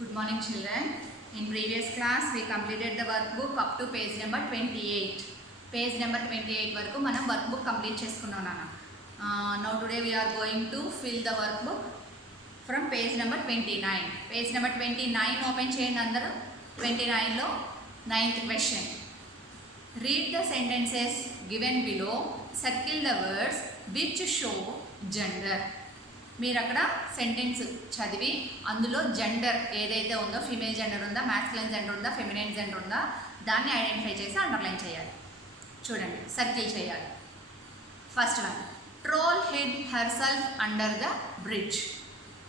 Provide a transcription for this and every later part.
Good morning children. In previous class we completed the workbook up to page number 28. Page number 28 వరకు మనం workbook complete చేసుకున్నాం నాన్న. Now today we are going to fill the workbook from page number 29. Page number 29 open చేయండి అందరూ. 29లో 9th question. Read the sentences given below. Circle the words which show gender. మీరు అక్కడ sentence చదివి అందులో gender ఏదైతే ఉందో ఫీమేల్ జెండర్ ఉందా, masculine gender ఉందా, ఫెమినైన్ జెండర్ ఉందా దాన్ని ఐడెంటిఫై చేసి అండర్లైన్ చేయాలి. చూడండి, సర్కిల్ చేయాలి. First one, troll hid herself under the bridge.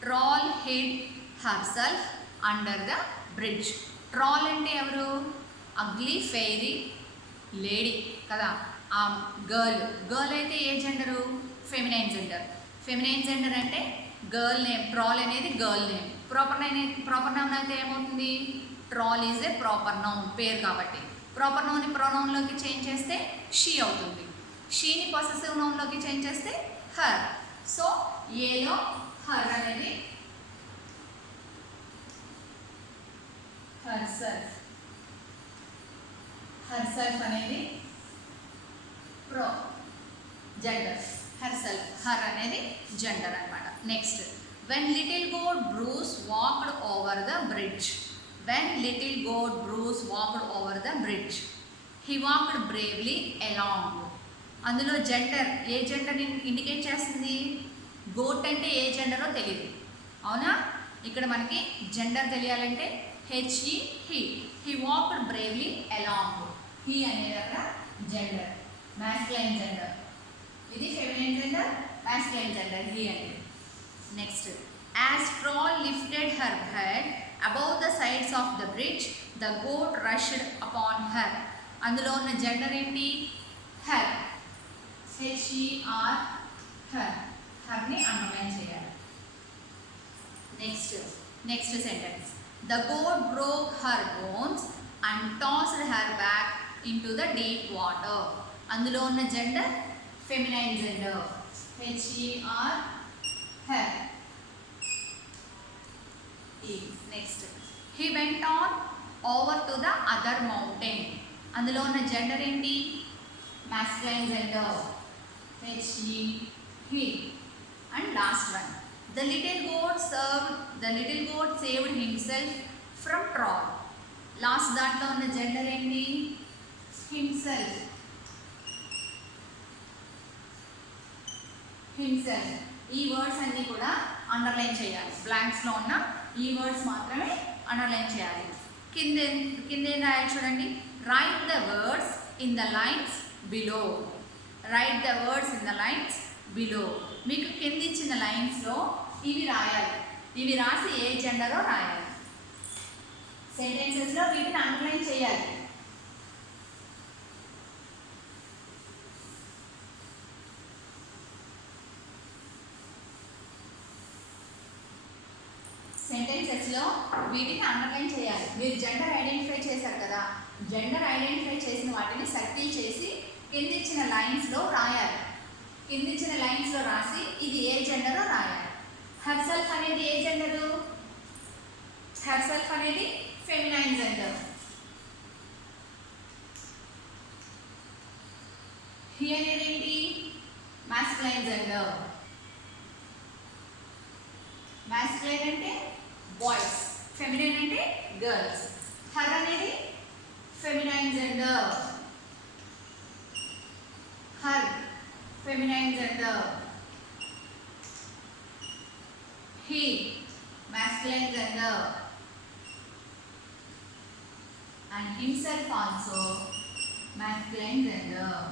Troll hid herself under the bridge. Troll అంటే ఎవరు? అగ్లీ ఫెయిరీ లేడీ కదా, ఆ గర్ల్ అయితే ఏ gender? Feminine gender. Feminine gender అంటే గర్ల్ నేమ్. ట్రాల్ అనేది గర్ల్ నేమ్. ప్రాపర్ నౌన్ అయితే ఏమవుతుంది? Troll is a proper noun, పేరు కాబట్టి. ప్రాపర్ నౌన్ని ప్రొనౌన్లోకి చేంజ్ చేస్తే షీ అవుతుంది. షీని పొసెసివ్ నౌన్లోకి చేంజ్ చేస్తే హర్. సో ఏలో హర్ అనేది హర్ సెల్ఫ్. హర్ సెల్ఫ్ అనేది జెండర్. హర్ సెల్ఫ్, హర్ అనేది జెండర్ అనమాట. Next, when little goat Bruce walked over the bridge. When little goat Bruce walked over the bridge, he walked bravely along. అందులో gender ఏ gender indicate చేస్తుంది? Goat అంటే ఏ జెండరో తెలియదు, అవునా? ఇక్కడ మనకి జెండర్ తెలియాలంటే H E he. He walked bravely along. He అనేది అక్కడ జెండర్, మ్యాస్కులైన్ జెండర్. ఇది feminine gender, masculine gender he అనేది. Next, as troll lifted her head above the sides of the bridge the goat rushed upon her. అందులో ఉన్న gender ఏంటి? Her. HER, her. హర్ని underline చేయాలి. Next sentence, the goat broke her bones and tossed her back into the deep water. అందులో ఉన్న gender feminine gender, HER, her. Next, he went on over to the other mountain. అందులో ఉన్న gender ఏంటి? Masculine gender, H E he. And last one, the little goat saved himself from troll. Last దాంట్లో ఉన్న gender ఏంటి? Himself. Himself. ఈ words అన్నీ కూడా underline చేయాలి. బ్లాంక్స్లో ఉన్న ఈ వర్డ్స్ మాత్రమే అండర్లైన్ చేయాలి. కింద ఏం రాయాలి చూడండి. Right the words in the lines below. Right the words in the lines below. మీకు కింద ఇచ్చిన లైన్స్లో ఇవి రాయాలి. ఇవి రాసి ఏ జెండరో రాయాలి. సెంటెన్సెస్లో వీటిని అండర్లైన్ చేయాలి. సెంటెన్సెస్లో వీటిని అండర్లైన్ చేయాలి. మీరు జెండర్ ఐడెంటిఫై చేశారు కదా, జెండర్ ఐడెంటిఫై చేసిన వాటిని సర్కిల్ చేసి కింద ఇచ్చిన లైన్స్లో రాయాలి. కింద ఇచ్చిన లైన్స్లో రాసి ఇది ఏ జెండరో రాయాలి. హర్ సెల్ఫ్ అనేది ఏ జెండరు? హర్ సెల్ఫ్ అనేది ఫెమినైన్ జెండర్. హీ అనేది ఏంటి? Masculine gender. మ్యాస్కులైన్ అంటే బాయ్స్, ఫెమినైన్ అంటే గర్ల్స్. హర్ అనేది feminine gender. Her feminine gender. He masculine gender. And himself also masculine gender.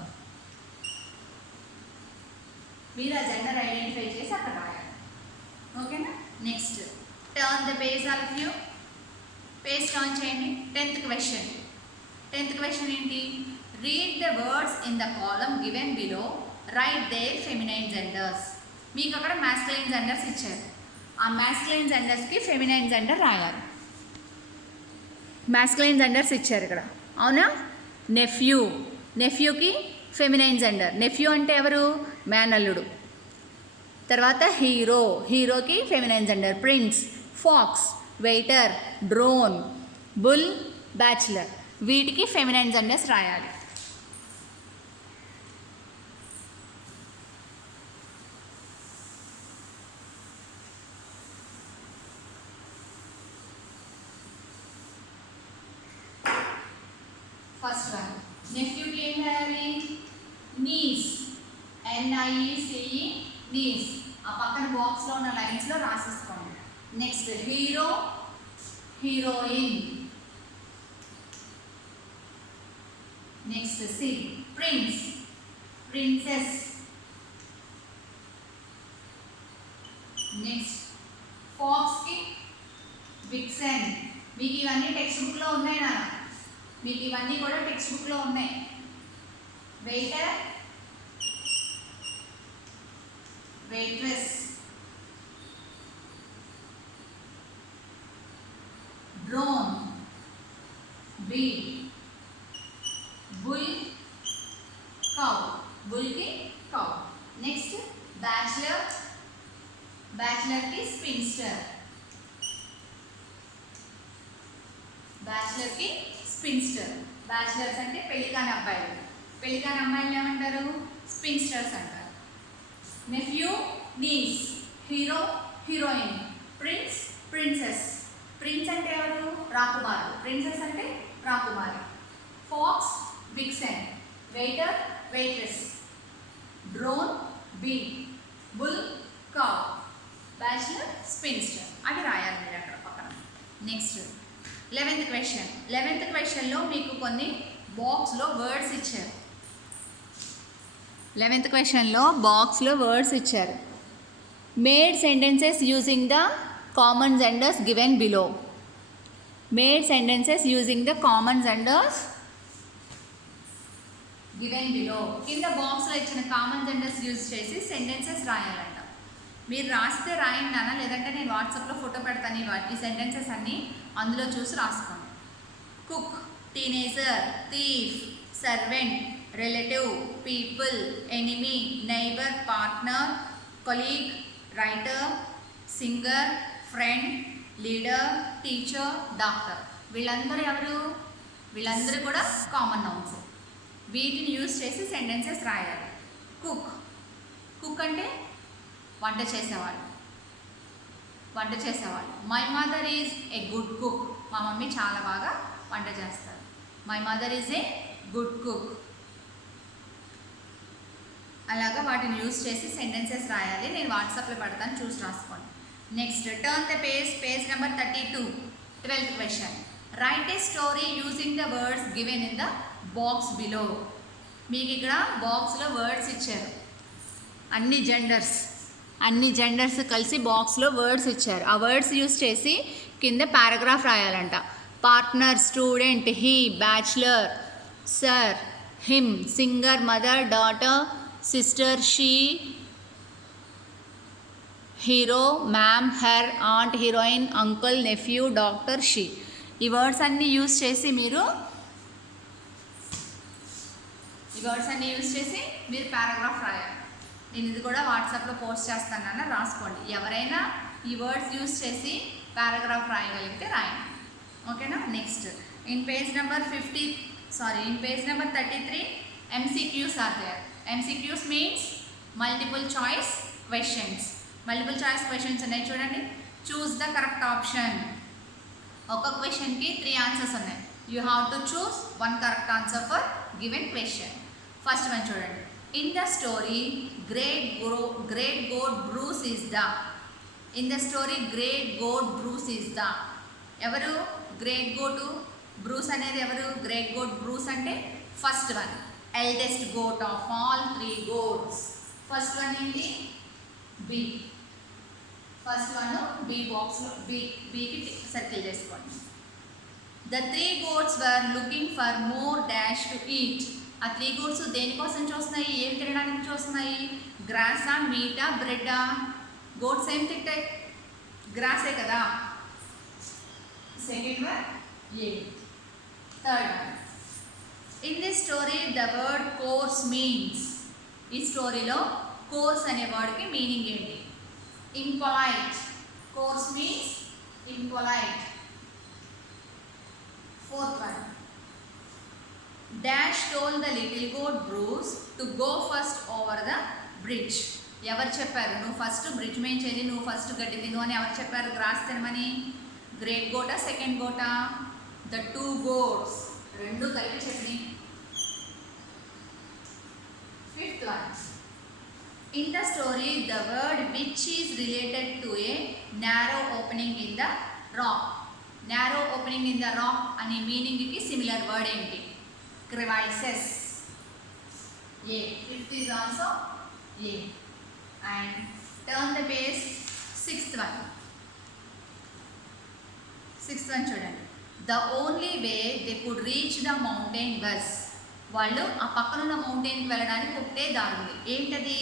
మీరు ఆ జెండర్ ఐడెంటిఫై చేసి అక్కడ రాయాలి. ఓకేనా? Next, turn the page all of you. Page turn చేయండి. 10th question. 10th క్వశ్చన్ ఏంటి? Read the words in the column given below, write there feminine genders. మీకు అక్కడ మ్యాస్కులైన్ జెండర్స్ ఇచ్చారు. ఆ మ్యాస్కులైన్ జెండర్స్కి ఫెమినైన్ జెండర్ రాయాలి. మ్యాస్కులైన్ జెండర్స్ ఇచ్చారు ఇక్కడ, అవునా? నెఫ్యూకి ఫెమినైన్ జెండర్. నెఫ్యూ అంటే ఎవరు? మేనల్లుడు. తర్వాత హీరోకి feminine gender prince, fox waiter, drone, bull, bachelor. వీటికి ఫెమినైన్ జెండర్స్ రాయాలి. ఫస్ట్ వన్ నెఫ్యూకి ఏం రాయాలి? Niece, NIECE, niece. ఆ పక్కన బాక్స్లో ఉన్న లైన్స్లో రాసేసుకోండి. Next hero, heroine. Next C prince, princess. Next ఫాక్స్కి విక్సెన్. మీకు ఇవన్నీ టెక్స్ట్ బుక్లో ఉన్నాయి నా, మీకు ఇవన్నీ కూడా టెక్స్ట్ బుక్లో ఉన్నాయి. Waiter, waitress, drone, bee, bull, cow. బుల్కి కౌ. నెక్స్ట్ బ్యాచులర్, బ్యాచులర్కి స్పిన్స్టర్, బ్యాచులర్కి స్పిన్స్టర్. బ్యాచులర్స్ అంటే పెళ్లికాని అబ్బాయిలు, పెళ్లికాని అమ్మాయిలు ఏమంటారు? స్పిన్స్టర్స్ అంటారు. Nephew, niece. Hero, heroine. Prince, princess. Prince అంటే ఎవరు? రాకుమారు. ప్రిన్సెస్ అంటే రాకుమారి. Fox, vixen. Waiter, waitress. Drone, bee. Bull, cow. Bachelor, spinster. అది రాయాలి మీరు అక్కడ పక్కన. Next 11th question. 11th క్వశ్చన్లో మీకు కొన్ని బాక్స్లో వర్డ్స్ ఇచ్చారు. 11th క్వశ్చన్లో బాక్స్లో వర్డ్స్ ఇచ్చారు. Made sentences using the common genders given below. Made sentences using the common genders given below. కింద బాక్స్లో ఇచ్చిన కామన్ జెండర్స్ యూజ్ చేసి సెంటెన్సెస్ రాయాలంట. మీరు రాస్తే రాయండి నాన్న, లేదంటే నేను వాట్సాప్లో ఫోటో పెడతాను. ఈ సెంటెన్సెస్ అన్నీ అందులో చూసి రాసుకోండి. Cook, teenager, thief, servant, relative, people, enemy, neighbour, partner, colleague, writer, singer, friend, leader, teacher, doctor. వీళ్ళందరూ ఎవరు? వీళ్ళందరూ కూడా కామన్ నౌన్స్. వీటిని యూజ్ చేసి సెంటెన్సెస్ రాయాలి. కుక్, కుక్ అంటే వంట చేసేవాళ్ళు, వంట చేసేవాళ్ళు. My mother is a good cook. మా మమ్మీ చాలా బాగా వంట చేస్తారు. My mother is a good cook. అలాగా వాటిని యూజ్ చేసి సెంటెన్సెస్ రాయాలి. నేను వాట్సాప్లో పెడతాను, చూసి రాసుకోండి. Next turn the page, page number 32. 12th question. Right A story using the words given in the box below. మీకు ఇక్కడ బాక్స్లో వర్డ్స్ ఇచ్చారు. అన్ని జెండర్స్ కలిసి బాక్స్లో వర్డ్స్ ఇచ్చారు. ఆ వర్డ్స్ యూజ్ చేసి కింద పారాగ్రాఫ్ రాయాలంట. Partner, student, he, bachelor, sir, him, singer, mother, daughter, sister, she, hero, ma'am, her, aunt, heroine, uncle, nephew, doctor, she. ఈ వర్డ్స్ అన్నీ యూజ్ చేసి మీరు పారాగ్రాఫ్ రాయాలి. నేను ఇది కూడా వాట్సాప్లో పోస్ట్ చేస్తానన్న, రాసుకోండి. ఎవరైనా ఈ వర్డ్స్ యూజ్ చేసి పారాగ్రాఫ్ రాయగలిగితే రాయండి. ఓకేనా? Next in page number 33 MCQs are there. MCQs means multiple choice questions. Multiple choice questions ఉన్నాయి చూడండి. Choose the correct option. ఒక క్వశ్చన్కి 3 ఆన్సర్స్ ఉన్నాయి. You have to choose 1 correct answer for given question. First one చూడండి. In the story, great goat Bruce is the. In the story, great goat Bruce is the. ఎవరు great goat? Bruce అనేది ఎవరు? Great goat Bruce అంటే first one, eldest goat of all 3 goats. First one ఏంటి? B. First one B బాక్స్లో బికి circle చేసుకోండి. The 3 goats were looking for more dash to eat. ఆ 3 goats దేనికోసం చూస్తున్నాయి? ఏం తినడానికి చూస్తున్నాయి? గ్రాసా, మీటా, బ్రెడ్డా? గోట్స్ ఏం తింటాయి? గ్రాసే కదా. Second one A. Third one. In this story the word coarse means. ఈ స్టోరీలో కోర్స్ అనే వర్డ్కి మీనింగ్ ఏంటి? Impolite. Coarse means impolite. Fourth one. Dash told the little goat Bruce to go first over the bridge. ఎవరు చెప్పారు నువ్వు first bridge మీద చేయి, నువ్వు ఫస్ట్ గడ్డి తిను అని ఎవరు చెప్పారు గ్రాస్ తినమని? Great gota second gota? The two goats, రెండు కలిపి చెప్పి. Fifth one. In the story, the word which is related to a narrow opening in the rock. Narrow opening in the rock అనే మీనింగ్ కి సిమిలర్ వర్డ్ ఏంటి? Crevices. A. Fifth is also A. And turn the page. Sixth one. Sixth one చూడండి. The only way they could reach the mountain was. వాళ్ళు ఆ పక్కనున్న మౌంటైన్కి వెళ్ళడానికి ఒకటే దారి ఉంది. ఏంటది?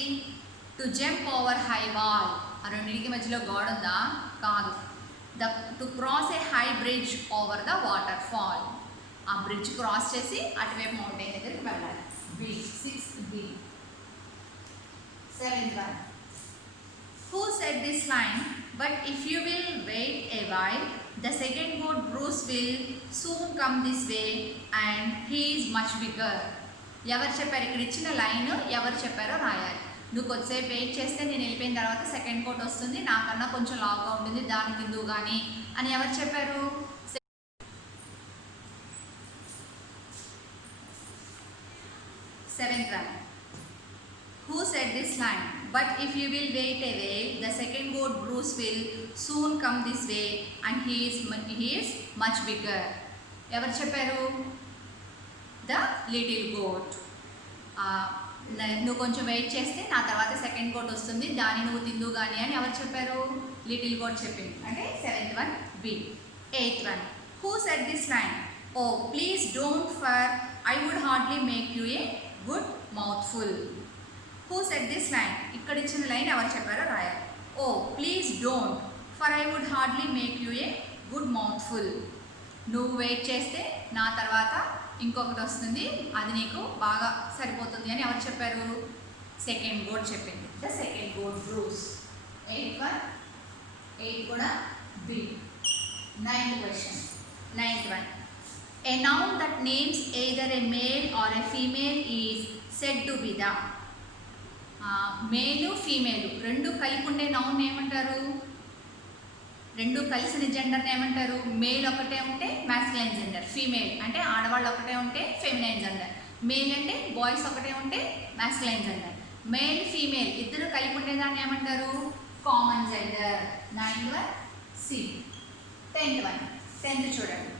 To jump over high wall. ఆ రెండింటికి మధ్యలో గోడ ఉందా? కాదు. To cross A high bridge over the water fall. ఆ బ్రిడ్జ్ క్రాస్ చేసి అటువైపు మౌంటైన్ దగ్గరికి వెళ్ళాలి. B. 6B. 7th one. Who said this line? But if you will wait a while, the second goat Bruce will soon come this way and he is much bigger. ఎవరు చెప్పారు? ఇక్కడ ఇచ్చిన line ఎవరు చెప్పారో రాయాలి. నువ్వు కొద్దిసేపు వెయిట్ చేస్తే నేను వెళ్ళిపోయిన తర్వాత సెకండ్ కోట్ వస్తుంది, నాకన్నా కొంచెం లావుగా ఉంటుంది, దాని తిందువు కానీ అని ఎవరు చెప్పారు? 7th one. Who said this line? But if you will wait a while, the second goat Bruce will soon come this way and he is much bigger. ఎవరు చెప్పారు? The little goat. నువ్వు కొంచెం వెయిట్ చేస్తే నా తర్వాత second goat వస్తుంది, దాన్ని నువ్వు తిందు కానీ అని ఎవరు చెప్పారు? లిటిల్ గోట్ చెప్పింది. అంటే 7th one B. 8th one. Who said this line? Oh, please don't, for I would hardly make you a good mouthful. Who said this line? ఇక్కడ ఇచ్చిన లైన్ ఎవరు చెప్పారో రాయాలి. Oh please don't, for I would hardly make you a good mouthful. నువ్వు wait చేస్తే నా తర్వాత ఇంకొకటి వస్తుంది, అది నీకు బాగా సరిపోతుంది అని ఎవరు చెప్పారు? సెకండ్ గోట్ చెప్పింది. The second goat Bruce. 8th one. 8 కూడా B. 9th question. 9th one. A noun that names either a male or a female is said to be the. మేలు ఫీమేలు రెండు కలిపి ఉండే నౌన్ ఏమంటారు? రెండు కలిసిన జెండర్ని ఏమంటారు? మేల్ ఒకటే ఉంటే మ్యాస్కులైన్ జెండర్, ఫీమేల్ అంటే ఆడవాళ్ళు ఒకటే ఉంటే ఫెమినైన్ జెండర్, మేల్ అంటే బాయ్స్ ఒకటే ఉంటే మ్యాస్కులైన్ జెండర్. మేల్ ఫీమేల్ ఇద్దరు కలిపి ఉండేదాన్ని ఏమంటారు? Common gender. 9th one C. 10th one. 10th చూడండి.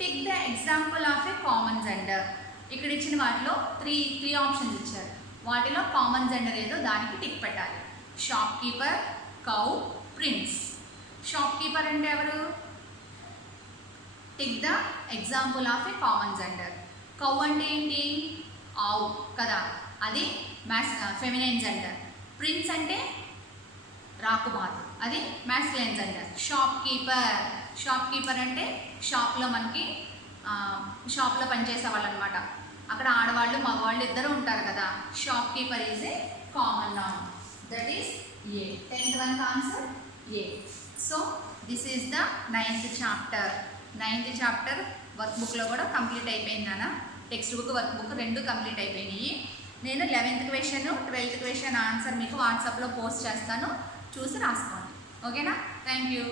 Pick the example of a common gender. ఇక్కడ ఇచ్చిన వాటిలో త్రీ ఆప్షన్స్ ఇచ్చారు. వాటిలో కామన్ జెండర్ ఏదో దానికి టిక్ పెట్టాలి. Shop keeper, cow, prince. Shop keeper అంటే ఎవరు? Tick the example of a common gender. Cow అంటే ఏంటి? ఆవు కదా, అది ఫెమినైన్ జెండర్. ప్రిన్స్ అంటే రాకుమారు, అది మ్యాస్కులైన్ జెండర్. షాప్ కీపర్ అంటే షాప్లో మనకి షాప్లో పనిచేసే వాళ్ళు అనమాట. అక్కడ ఆడవాళ్ళు మగవాళ్ళు ఇద్దరు ఉంటారు కదా. Shop keeper is a common noun. That is a. 10th one answer A. So this is the 9th chapter. 9th chapter work బుక్లో కూడా కంప్లీట్ అయిపోయింది నాన్న. టెక్స్ట్ బుక్, వర్క్ బుక్ రెండు కంప్లీట్ అయిపోయినాయి. నేను 11th question 12th question answer మీకు వాట్సాప్లో post చేస్తాను, చూసి రాసుకోండి. ఓకేనా? Thank you.